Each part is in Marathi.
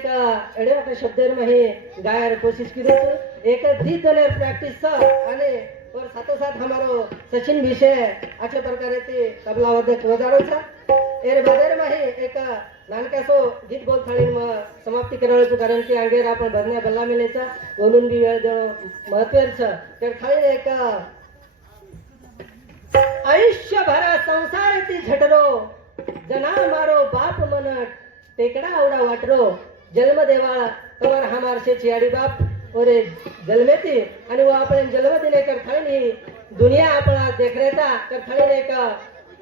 एक अडे मोठे शब्देर मही गायर कोशिश की एक दी दलेर प्रैक्टिस અને और साथो साथ हमारो सचिन विषय अशा प्रकारे ते तबला वादक वजाडो छ एर बदेर मही एक नानकासो गीत बोल थाळी म समाप्ती करायचं कारण की अंगेर आपण भरण्या बल्ला मिळायचा बोलून बी वेळ देणं महत्वाचं छ तर एक आयुष्यभर संसार ती झटरो जना मारो बाप मनट टेकडा आवडा वाटरो. जन्म देवा कवर हमार से चियाडी बाप ओरे जन्मेती आणि वो आपण जन्म दिले कर थाळी दुनिया आपण देख रहता कर. थाळी एक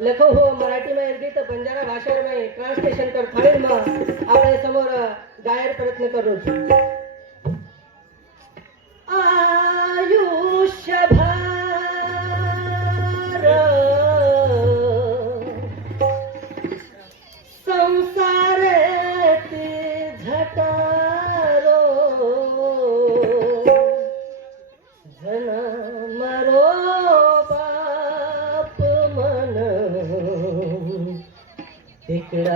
लखो हो मराठी में गीत बंजारा भाषा में ट्रांसलेशन कर थाळी मग. आपल्यासमोर गायर प्रयत्न करू ఇక్కడ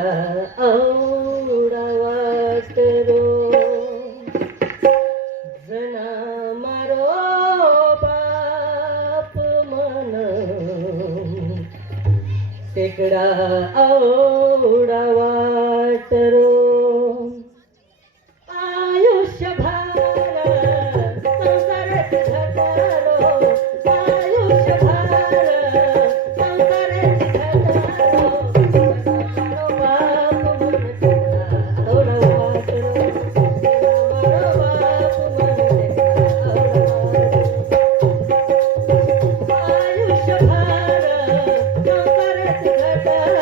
Yeah.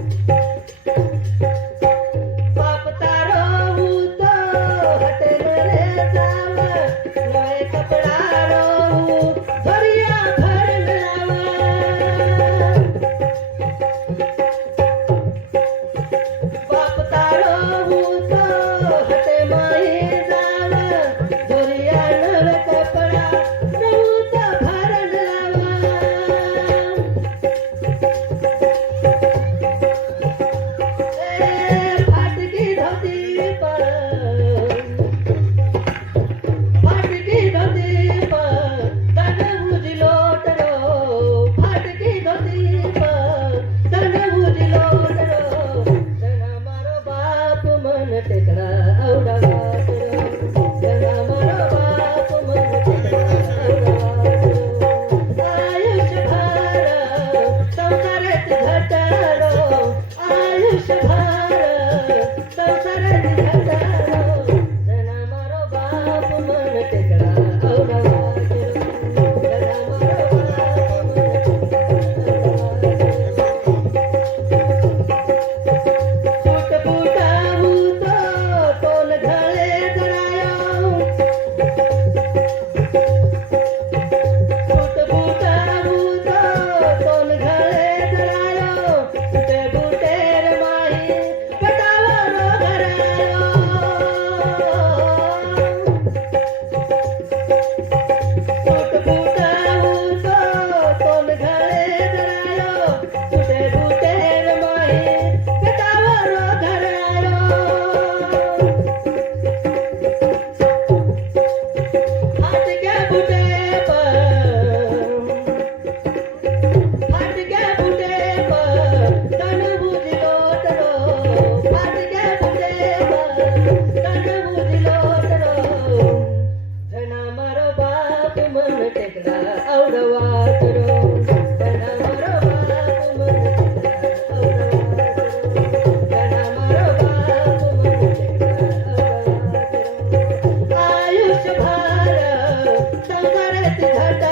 ಕಾಣತೆ ಕಾಟ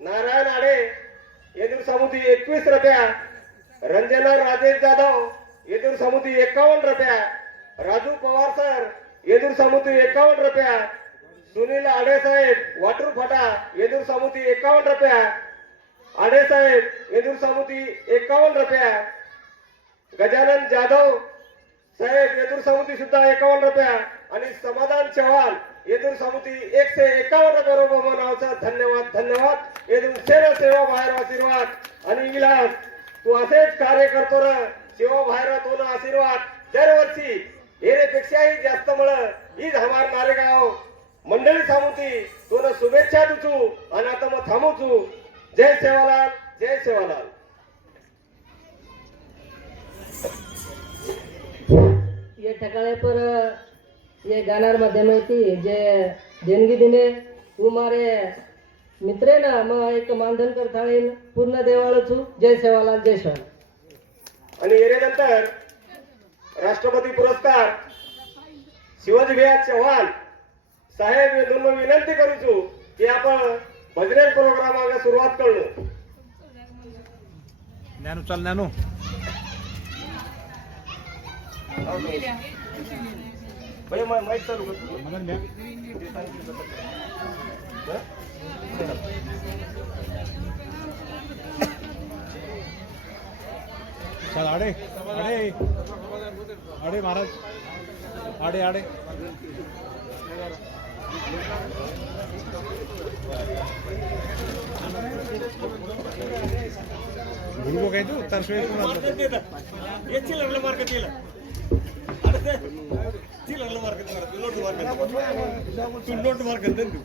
नारायण आडे येदूर समुद्री एकवीस रुपया रंजना राजेश जाधव येदूर समुद्री एकावन्न रुपया राजू पवार सर येदूर समुद्री एकावन्न रुपया सुनील आडे साहेब वाटूर फाटा येदूर समुद्री एकावन्न रुपया आडे साहेब येदूर समुद्री एकावन्न रुपया गजानन जाधव साहेब येदूर समुद्री सुद्धा एकावन्न रुपया आणि समाधान चव्हाण येदूर समुद्री एकशे एकावन्न रुपया रुपये नावचा धन्यवाद धन्यवाद. येदूर सेवा सेवा बाहेर आशीर्वाद. आणि विलास तू असेच कार्य करतो ना सेवा बाहेर तो ना आशीर्वाद. दरवर्षी येण्यापेक्षाही जास्त मळ हीच हमार नारेगाव. मंडळी सामुती तो ना शुभेच्छा दुचू आणि आता मग थांबूचू जय सेवालाल जय सेवालाल. ये ठकाळे पर ये गाणार माध्यम होती जे देणगी दिने तू मारे मित्रे ना मग एक मानधन करताळीन पूर्ण देवाळ छू जय सेवालाल जय शिवालाल आणि येण्यानंतर राष्ट्रपती पुरस्कार शिवाजी भैया चव्हाण साहेब येथून विनंती करूचू की आपण भजनेर प्रोग्रामाला सुरुवात करू. ज्ञानू चाल ज्ञानू माहीत चालू करतो मगन द्या चल आडे आडे आडे महाराज आडे आडे ಗುರುಗು ಕೈತು ತರ್ಸ್ಬೇಕು ಮಾರ್ಕೆಟ್ ജില്ലകളിൽ വർക്ക് നടക്കും. ഇങ്ങോട്ട് വർക്ക് ഉണ്ട് പിന്നോട്ട് വർക്ക് എന്തുണ്ട്